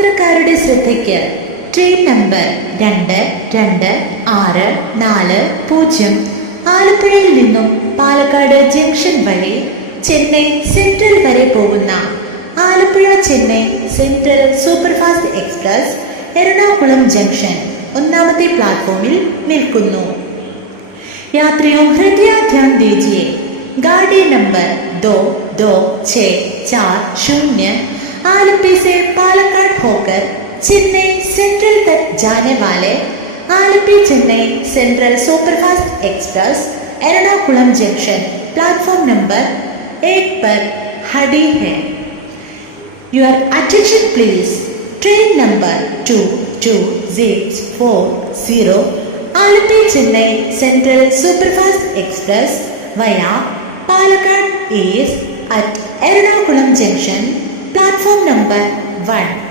യാത്രക്കാരുടെ ശ്രദ്ധയ്ക്ക് train number രണ്ട് രണ്ട് ആറ് നാല് പൂജ്യം ആലപ്പുഴയിൽ നിന്നും പാലക്കാട് ജംഗ്ഷൻ വഴി ചെന്നൈ സെൻട്രൽ വരെ പോകുന്ന Alappuzha Chennai central superfast express Ernakulam junction ഒന്നാമത്തെ പ്ലാറ്റ്ഫോമിൽ നിൽക്കുന്നു यात्रियों कृपया ध्यान दीजिए गाड़ी नंबर दो दो छ चार शून्य आलपी से पालक्काड होकर चेन्नई सेंट्रल तक जाने वाले Alleppey Chennai central superfast express Ernakulam junction platform number एक पर हडी है। Your attention please train number two two six four zero Alleppey Chennai central superfast express via Palakkad is at Ernakulam junction platform number one